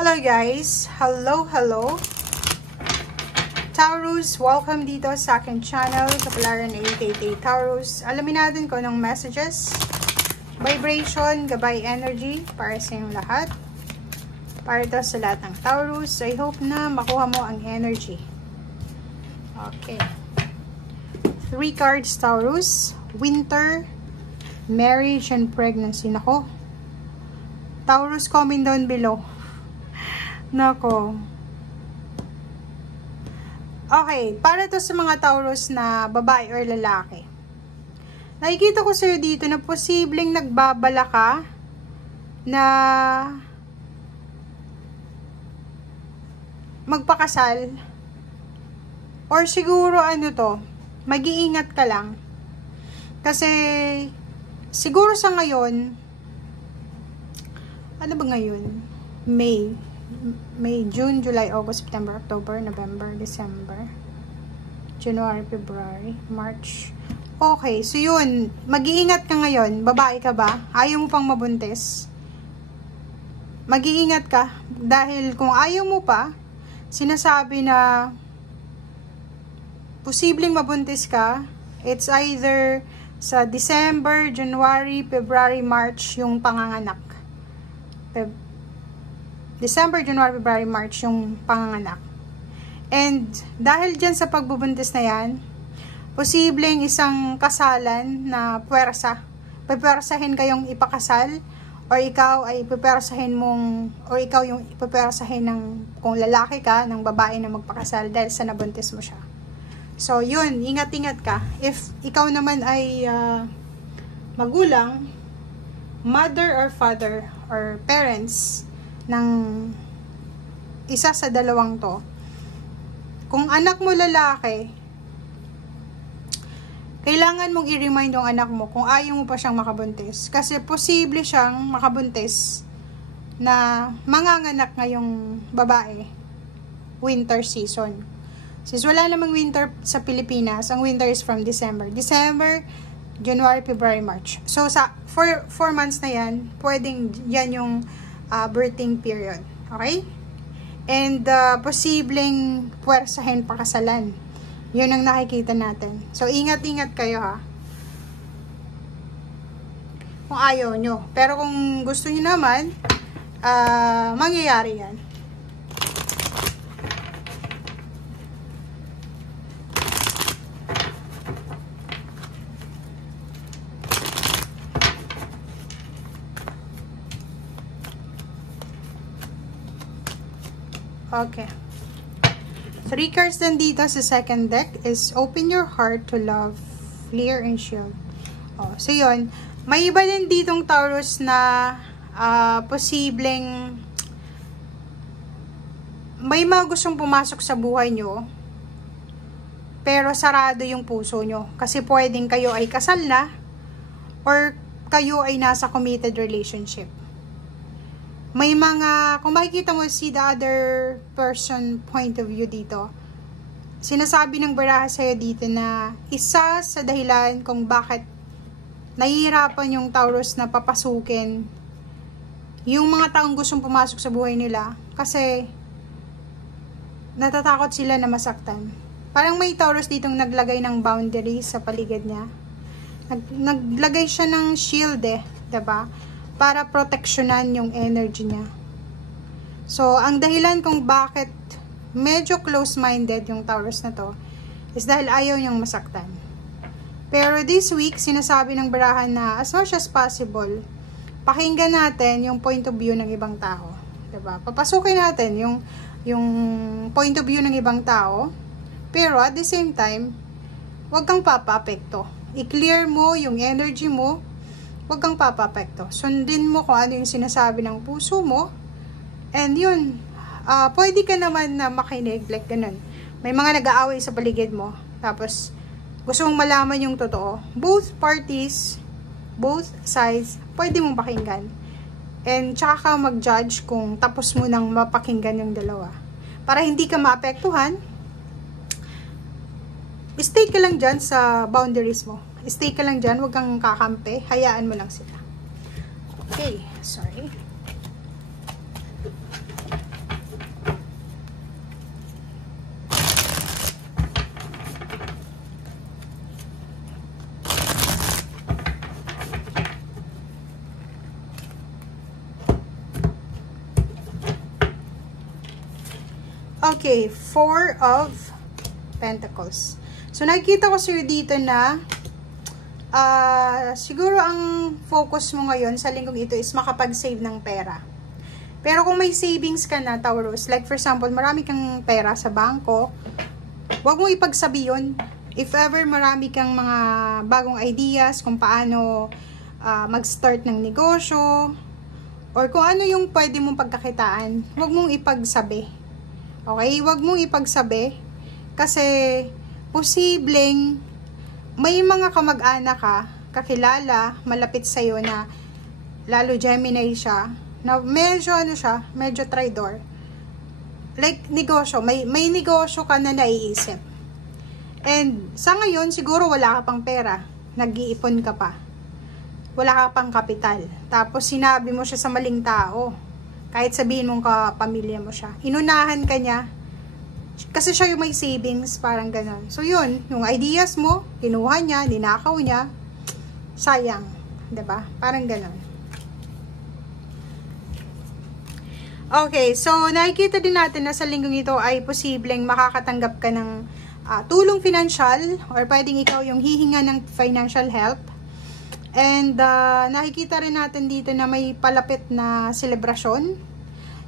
Hello guys! Hello! Taurus, welcome dito sa aking channel, Kapalaran aka Taurus. Alamin natin kung anong messages, vibration, gabay energy para sa inyong lahat. Para ito sa lahat ng Taurus. So I hope na makuha mo ang energy. Okay. 3 cards Taurus. Winter, marriage, and pregnancy. Nako. Taurus, comment down below. Nako. Okay, para to sa mga Taurus na babae or lalaki. Nakikita ko sa'yo dito na posibleng nagbabala ka na magpakasal. Or siguro ano to, mag-iingat ka lang. Kasi siguro sa ngayon, ano ba ngayon? May, June, July, August, September, October, November, December, January, February, March. Okay, so yun, mag-iingat ka ngayon. Babae ka ba? Ayaw mo pang mabuntis? Mag-iingat ka. Dahil kung ayaw mo pa, sinasabi na posibleng mabuntis ka, it's either sa December, January, February, March yung panganganak. December, January, February, March yung panganganak. And dahil dyan sa pagbubuntis na yan, posibleng isang kasalan na puwersa. Puwersahin kayong ipakasal, or ikaw ay puwersahin mong, or ikaw yung puwersahin ng, kung lalaki ka, ng babae na magpakasal dahil sa nabuntis mo siya. So yun, ingat-ingat ka. If ikaw naman ay magulang, mother or father or parents ng isa sa dalawang to, kung anak mo lalaki, kailangan mong i-remind yung anak mo kung ayaw mo pa siyang makabuntis. Kasi posible siyang makabuntis na manganganak ngayong babae winter season. Since wala namang winter sa Pilipinas, ang winter is from December, January, February, March. So sa 4 months na yan, pwedeng yan yung birthing period. Okay? And posibleng puwersahin pakasalan. Yun ang nakikita natin. So ingat-ingat kayo ha. Kung ayaw nyo. Pero kung gusto nyo naman, mangyayari yan. Okay. 3 cards din dito sa second deck is open your heart to love, clear and shield. Oh, so yun. May iba din ditong Taurus na posibleng may mga gustong pumasok sa buhay nyo pero sarado yung puso nyo. Kasi pwedeng kayo ay kasal na or kayo ay nasa committed relationship. May mga, kung makikita mo si the other person point of view dito, sinasabi ng baraha sa'yo dito na isa sa dahilan kung bakit nahihirapan yung Taurus na papasukin yung mga taong gustong pumasok sa buhay nila kasi natatakot sila na masaktan. Parang may Taurus ditong naglagay ng boundaries sa paligid niya. Naglagay siya ng shield diba? Para proteksyonan yung energy niya. So, ang dahilan kung bakit medyo close-minded yung Taurus na to is dahil ayaw niyang masaktan. Pero this week, sinasabi ng barahan na as much as possible, pakinggan natin yung point of view ng ibang tao. Diba? Papasukin natin yung point of view ng ibang tao, pero at the same time, huwag kang papa-apekto. I-clear mo yung energy mo. Huwag kang papapekto. Sundin mo kung ano yung sinasabi ng puso mo. And yun, pwede ka naman na makinig, like ganun. May mga nag-aaway sa paligid mo. Tapos, gusto mong malaman yung totoo. Both parties, both sides, pwede mong pakinggan. And tsaka ka mag-judge kung tapos mo nang mapakinggan yung dalawa. Para hindi ka maapektuhan, stay ka lang dyan sa boundaries mo. Stay ka lang dyan, huwag kang kakampi. Hayaan mo lang sila. Okay, sorry. Okay, 4 of Pentacles. So, nakikita ko sa'yo dito na siguro ang focus mo ngayon sa linggong ito is makapag-save ng pera. Pero kung may savings ka na, Taurus, like for example, marami kang pera sa bangko, huwag mo ipagsabi yun. If ever marami kang mga bagong ideas kung paano mag-start ng negosyo, or kung ano yung pwede mong pagkakitaan, huwag mong ipagsabi. Okay? Huwag mong ipagsabi kasi posibleng may mga kamag-anak ka, kakilala, malapit sa'yo na lalo Gemini siya, na medyo ano siya, medyo traidor. Like negosyo, may negosyo ka na naiisip. And sa ngayon, siguro wala ka pang pera. Nag-iipon ka pa. Wala ka pang kapital. Tapos sinabi mo siya sa maling tao. Kahit sabihin mong kapamilya mo siya. Inunahan ka niya. Kasi siya yung may savings, parang ganon. So yun, yung ideas mo, kinuha niya, ninakaw niya, sayang. 'Di ba? Parang ganon. Okay, so nakikita din natin na sa linggong ito ay posibleng makakatanggap ka ng tulong financial or pwedeng ikaw yung hihinga ng financial help. And nakikita rin natin dito na may palapit na selebrasyon.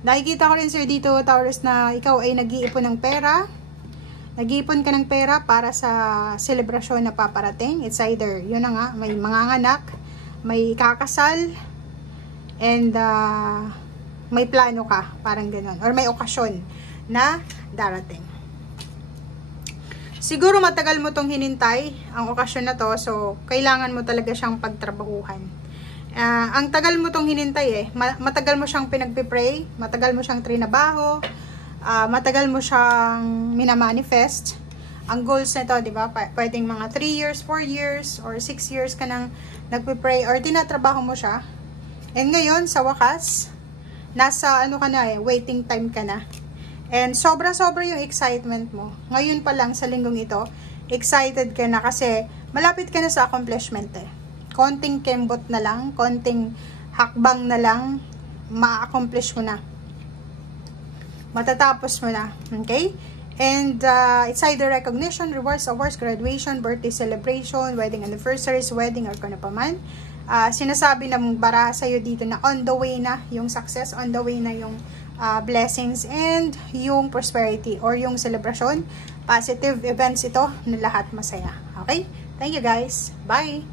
Nakikita ko rin sir dito, Taurus, na ikaw ay nag-iipon ng pera. Nag-iipon ka ng pera para sa selebrasyon na paparating. It's either, yun na nga, may manganganak, may kakasal, and may plano ka, parang gano'n. Or may okasyon na darating. Siguro matagal mo tong hinintay, ang okasyon na to, so kailangan mo talaga siyang pagtrabahuhan. Ang tagal mo tong hinintay matagal mo siyang pinagpipray, matagal mo siyang trinabaho, matagal mo siyang minamanifest. Ang goals nito, di ba, pwedeng mga 3 years, 4 years, or 6 years ka nang nagpipray or tinatrabaho mo siya. And ngayon, sa wakas, nasa ano ka na waiting time ka na. And sobra-sobra yung excitement mo. Ngayon pa lang sa linggong ito, excited ka na kasi malapit ka na sa accomplishment Konting kembot na lang, konting hakbang na lang, ma-accomplish mo na. Matatapos mo na. Okay? And it's either recognition, rewards, awards, graduation, birthday celebration, wedding anniversaries, wedding, or kung ano pa man. Sinasabi ng baraha sa'yo dito na on the way na yung success, on the way na yung blessings and yung prosperity or yung celebration. Positive events ito na lahat masaya. Okay? Thank you guys. Bye!